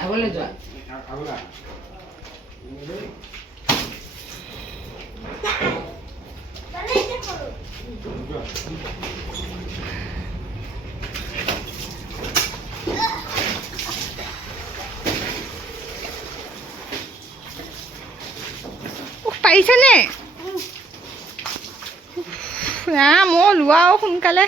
আগলৈ যোৱা পাৰিছেনে মই লোৱা সোনকালে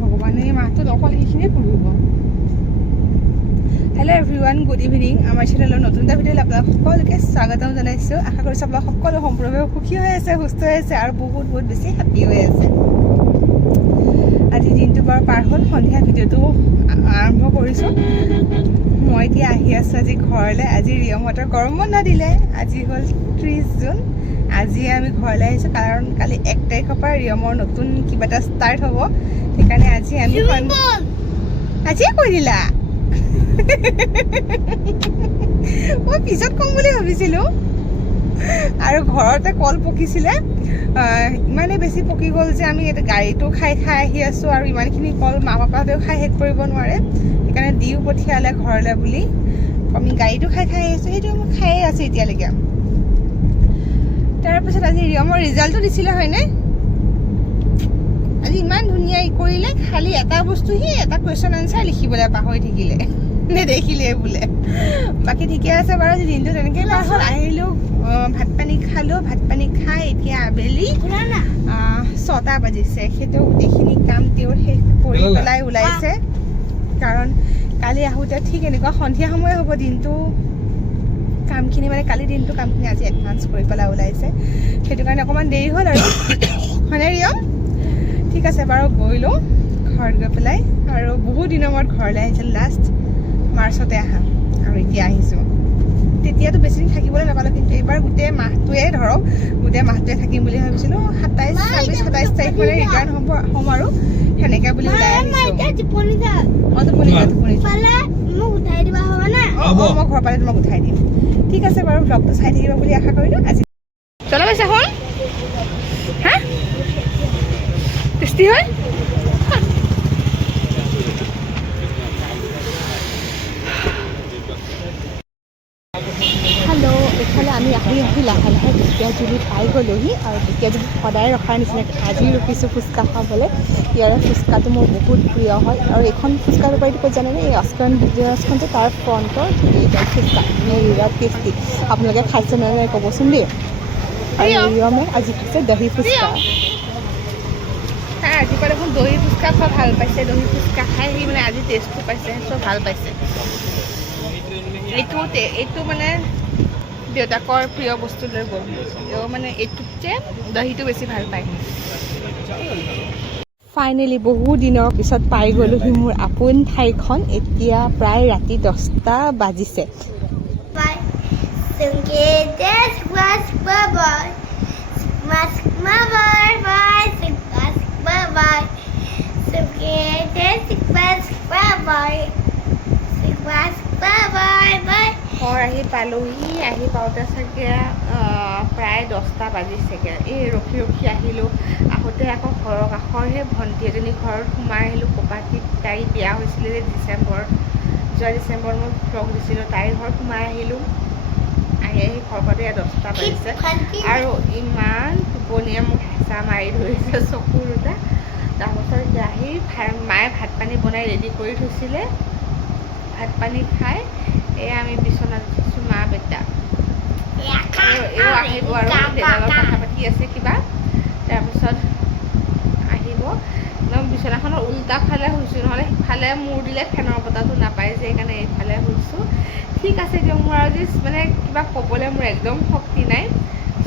ভগৱানে মাহটোত অকল সেইখিনিয়ে পঢ়িব হেল্ল' এভৰিৱান গুড ইভিনিং আমাৰ চেনেলৰ নতুন এটা ভিডিঅ'লৈ আপোনালোক সকলোকে স্বাগতম জনাইছোঁ আশা কৰিছোঁ আপোনালোক সকলো সম্পূৰ্ণভাৱে সুখী হৈ আছে সুস্থ হৈ আছে আৰু বহুত বহুত বেছি হেপী হৈ আছে আজি দিনটো বাৰু পাৰ হ'ল সন্ধিয়া ভিডিঅ'টো আৰম্ভ কৰিছোঁ মই এতিয়া আহি আছোঁ আজি ঘৰলৈ আজি ৰিয়মহঁতৰ গৰম বন্ধ দিলে আজি হ'ল 30 জুন আজি আমি ঘৰলৈ আহিছোঁ কাৰণ কালি 1 তাৰিখৰ পৰা ৰিয়মৰ নতুন কিবা এটা ষ্টাৰ্ট হ'ব সেইকাৰণে আজি আমি আজিয়ে কৈ দিলা মই পিছত ক'ম বুলি ভাবিছিলোঁ আৰু ঘৰতে কল পকিছিলে ইমানেই বেছি পকি গ'ল যে আমি গাড়ীটো খাই আহি আছোঁ আৰু ইমানখিনি কল মা পাপাহঁতেও খাই শেষ কৰিব নোৱাৰে সেইকাৰণে দিও পঠিয়ালে ঘৰলৈ বুলি আমি গাড়ীটো খাই আহি আছোঁ সেইটো মই খায়ে আছোঁ এতিয়ালৈকে তাৰপিছত আজি ৰিয়মৰ ৰিজাল্টটো দিছিলে হয়নে আজি ইমান ধুনীয়া কৰিলে খালি এটা বস্তু সি এটা কুৱেশ্যন আনচাৰ লিখিবলৈ পাহৰি থাকিলে নেদেখিলে বোলে বাকী ঠিকে আছে বাৰু আজি দিনটো তেনেকৈ পাৰ হ'ল আহিলোঁ ভাত পানী খালোঁ ভাত পানী খাই এতিয়া আবেলি 6টা বাজিছে সেইটো গোটেইখিনি কাম তেওঁৰ শেষ কৰি পেলাই ওলাইছে কাৰণ কালি আহোঁতে ঠিক এনেকুৱা সন্ধিয়া সময় হ'ব দিনটো কামখিনি মানে কালি দিনটো কামখিনি আজি এডভান্স কৰি পেলাই ওলাইছে সেইটো কাৰণে অকণমান দেৰি হ'ল আৰু হয়নে ৰিয়ম ঠিক আছে বাৰু গৈ লওঁ ঘৰত গৈ পেলাই আৰু বহুত দিনৰ মূৰত ঘৰলৈ আহিছিল লাষ্ট মাৰ্চতে আহা আৰু এতিয়া আহিছোঁ তেতিয়াতো বেছিদিন থাকিবলৈ নাপালোঁ কিন্তু এইবাৰ গোটেই মাহটোৱে ধৰক গোটেই মাহটোৱে থাকিম বুলি ভাবিছিলোঁ 27 তাৰিখ মানে ৰিটাৰ্ণ হ'ম আৰু সেনেকৈ বুলি ওলাই আহিছোঁ টোপনি যা মই ঘৰ পালে তোমাক উঠাই দিম ঠিক আছে বাৰু ব্লগটো চাই থাকিব বুলি আশা কৰিলোঁ আজি চলা পাইছা হ'ল হা টেষ্টি হয় হেল্ল' এইফালে আমি আহি লাহে লাহে ঢেকীয়াজুলি পাই গ'লোহি আৰু ঢেকীয়াজুলিত সদায় ৰখাৰ নিচিনাকৈ আজি ৰখিছোঁ ফুচকা খাবলৈ ইয়াৰে ফুচকাটো মোৰ বহুত প্ৰিয় হয় আৰু এইখন ফুচকা বেপাৰীটো ক'ত জানেনে এই অস্কাৰন বিজনেছখন যে তাৰ ফ্ৰণ্টৰ এইডাল ফুচকা বিৰাট টেষ্টি আপোনালোকে খাইছে নে নাই ক'বচোন দেই আৰু ৰিয়মে আজি খাইছে দহি ফুচকা ৰাতিপুৱা দেখোন দহি ফুচকা খোৱা ভাল পাইছে দহি ফুচকা খাই সি মানে আজি টেষ্টটো পাইছে চব ভাল পাইছে এইটো মানে দেউতাকৰ প্ৰিয় বস্তু লৈ গ'ল তেওঁ মানে এইটোতকে দহিটো বেছি ভাল পায় ফাইনেলি বহু দিনৰ পিছত পাই গ'লোহি মোৰ আপোন ঠাইখন এতিয়া প্ৰায় ৰাতি 10টা বাজিছে ঘৰ আহি পালোহি আহি পাওঁতে চাগে প্ৰায় 10টা বাজিছেগৈ এই ৰখি আহিলোঁ আহোঁতে আকৌ ঘৰৰ কাষৰহে ভণ্টি এজনী ঘৰত সোমাই আহিলোঁ ক'ৰবাত তাই বিয়া হৈছিলে যে যোৱা ডিচেম্বৰত মই ব্লগ দিছিলোঁ তাইৰ ঘৰত সোমাই আহিলোঁ আহি ঘৰ পাওঁতে 10টা বাজিছে আৰু ইমান টোপনিয়ে মোক হেঁচা মাৰি ধৰিছে চকু দুটা তাৰপাছত এতিয়া আহি মায়ে ভাত পানী বনাই ৰেডি কৰি থৈছিলে ভাত পানী খাই এয়া আমি বিচনাত উঠিছোঁ মা বেটা এও আহিব আৰু দেউতাৰ লগত কথা পাতি আছে কিবা তাৰপিছত আহিব একদম বিচনাখনৰ উল্টা ফালে শুইছোঁ নহ'লে সিফালে মূৰ দিলে ফেনৰ বতাহটো নাপায় যে সেইকাৰণে এইফালে শুইছোঁ ঠিক আছে দিয়ক মোৰ আৰু মানে কিবা ক'বলৈ মোৰ একদম শক্তি নাই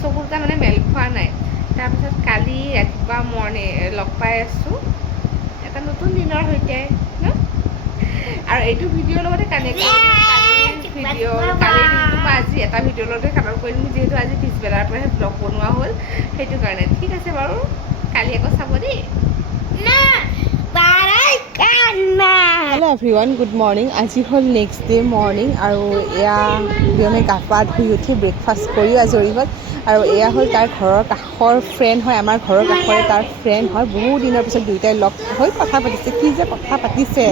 চকু দুটা মানে মেল খোৱা নাই তাৰপিছত কালি ৰাতিপুৱা লগ পাই আছোঁ এটা নতুন দিনৰ সৈতে ন আৰু এইটো ভিডিঅ'ৰ লগতে কানেক্ট কালিৰ দিনটো মই আজি এটা ভিডিঅ'ৰ লগতে কানেক্ট কৰি দিম যিহেতু আজি পিছবেলাৰ পৰাহে ব্লগ বনোৱা হ'ল সেইটো কাৰণে ঠিক আছে বাৰু কালি আকৌ চাব দেই হেল্ল' এভৰিৱান, গুড মৰ্ণিং। আজি হ'ল নেক্সট ডে মৰ্ণিং আৰু এয়া ৰিয়মে গা পা ধুই উঠি ব্ৰেকফাষ্ট কৰিও আজৰি হ'ল। আৰু এয়া হ'ল তাৰ ঘৰৰ কাষৰ ফ্ৰেণ্ড হয়, আমাৰ ঘৰৰ কাষৰে তাৰ ফ্ৰেণ্ড হয়। বহুত দিনৰ পিছত দুয়োটাই লগ হৈ কথা পাতিছে। কি যে কথা পাতিছে!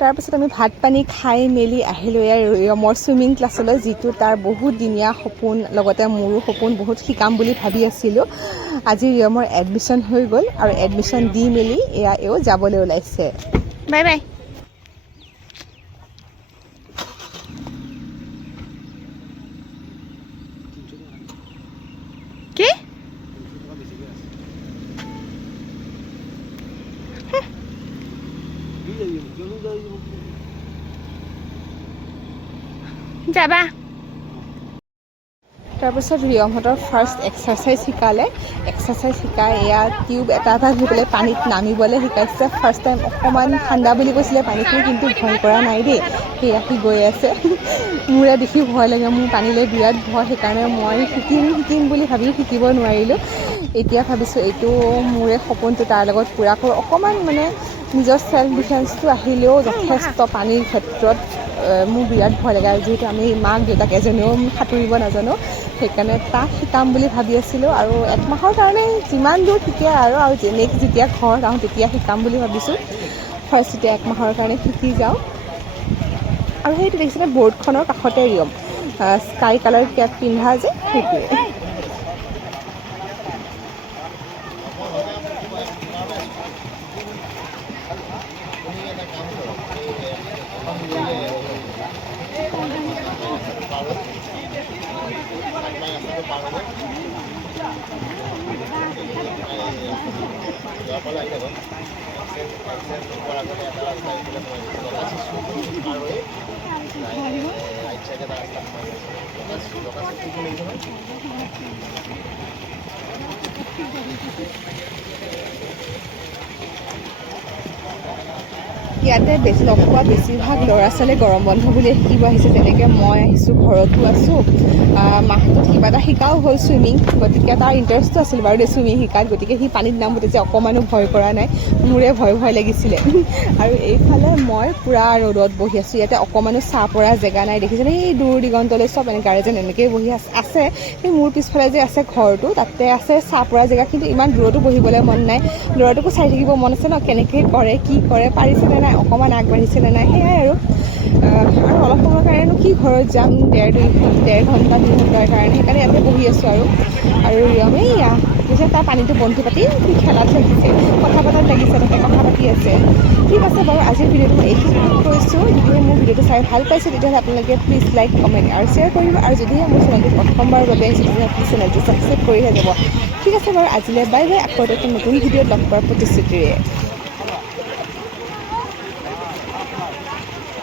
তাৰপিছত আমি ভাত পানী খাই মেলি আহিলোঁ ইয়াৰ ৰিয়মৰ চুইমিং ক্লাছলৈ, যিটো তাৰ বহুত দিনীয়া সপোন, লগতে মোৰো সপোন, বহুত শিকাম বুলি ভাবি আছিলোঁ। আজি ৰিয়মৰ এডমিশ্যন হৈ গ'ল আৰু এডমিশ্যন দি মেলি এও যাবলৈ ওলাইছে। Bye bye. কি যাবা? তাৰপিছত ৰিয়মহঁতৰ ফাৰ্ষ্ট এক্সাৰচাইজ শিকালে। এক্সাৰচাইজ শিকাই এয়া টিউব এটা এটা ধৰি পেলাই পানীত নামিবলৈ শিকাইছে। ফাৰ্ষ্ট টাইম অকণমান ঠাণ্ডা বুলি কৈছিলে পানীখিনি, কিন্তু ভয় কৰা নাই দেই। সেয়া সি গৈ আছে। মোৰে দেখি ভয় লাগে, মোৰ পানীলৈ বিৰাট ভয়। সেইকাৰণে মই শিকিম বুলি ভাবি শিকিব নোৱাৰিলোঁ। এতিয়া ভাবিছোঁ এইটো মোৰে সপোনটো তাৰ লগত পূৰা কৰোঁ। অকণমান মানে নিজৰ চেল্ফ ডিফেন্সটো আহিলেও যথেষ্ট পানীৰ ক্ষেত্ৰত মোৰ বিৰাট ভয় লাগে। আৰু যিহেতু আমি মাক দেউতাক এজনেও সাঁতুৰিব নাজানো, সেইকাৰণে তাক শিকাম বুলি ভাবি আছিলোঁ। আৰু 1 মাহৰ কাৰণে যিমান দূৰ শিকে আৰু নেক্সট যেতিয়া ঘৰত আহোঁ তেতিয়া শিকাম বুলি ভাবিছোঁ। ফাৰ্ষ্ট এতিয়া 1 মাহৰ কাৰণে শিকি যাওঁ। আৰু সেইটো দেখিছিলে বৰ্ডখনৰ কাষতে ৰিয়ম, স্কাই কালাৰ কেপ পিন্ধা যে, সেইটোৱে। ইয়াতে লগ পোৱা বেছিভাগ ল'ৰা ছোৱালী গৰম বন্ধ বুলি শিকিব আহিছে। তেনেকৈ মই আহিছোঁ, ঘৰতো আছোঁ। মাহটোত কিবা এটা শিকাও হ'ল চুইমিং, গতিকে তাৰ ইণ্টাৰেষ্টটো আছিল বাৰু দেই চুইমিং শিকাত। গতিকে সি পানীত নামোতে যে অকণমানো ভয় কৰা নাই, মোৰে ভয় লাগিছিলে। আৰু এইফালে মই পূৰা ৰ'দত বহি আছোঁ। ইয়াতে অকণমানো চাহ পৰা জেগা নাই, দেখিছেনে? এই দূৰ দিগন্তলৈ চব গাৰ্জেন এনেকৈয়ে বহি আছে। সেই মোৰ পিছফালে যে আছে ঘৰটো, তাতে আছে চাহ পৰা জেগা, কিন্তু ইমান দূৰতো বহিবলৈ মন নাই। ল'ৰাটোকো চাই থাকিব মন আছে ন, কেনেকৈ কৰে, কি কৰে, পাৰিছেনে নাই, অকণমান আগবাঢ়িছেনে নাই, সেয়াই আৰু অলপ সময়ৰ কাৰণেনো কি ঘৰত যাম, ডেৰ ঘণ্টা 2 ঘণ্টাৰ কাৰণে। সেইকাৰণে ইয়াতে বহি আছোঁ আৰু ৰিয়মে পিছত তাৰ পানীটো বন্ধি পাতি খেলাত লাগিছে, কথা পতাত লাগিছে, তাতে কথা পাতি আছে। ঠিক আছে বাৰু, আজিৰ ভিডিঅ'টো মই এইখিনি কৈছোঁ। যদি মোৰ ভিডিঅ'টো চাই ভাল পাইছে তেতিয়াহ'লে আপোনালোকে প্লিজ লাইক, কমেণ্ট আৰু শ্বেয়াৰ কৰিব। আৰু যদিহে মোৰ চেনেলটো প্ৰথমবাৰৰ বাবে আহিছে তেতিয়াহ'লে প্লিজ চেনেলটো ছাবস্ক্ৰাইব কৰিহে যাব। ঠিক আছে বাৰু, আজিলৈ বাই বাই। আকৌ এটা নতুন ভিডিঅ'ত লগ পোৱাৰ প্ৰতিশ্ৰুতিৰে।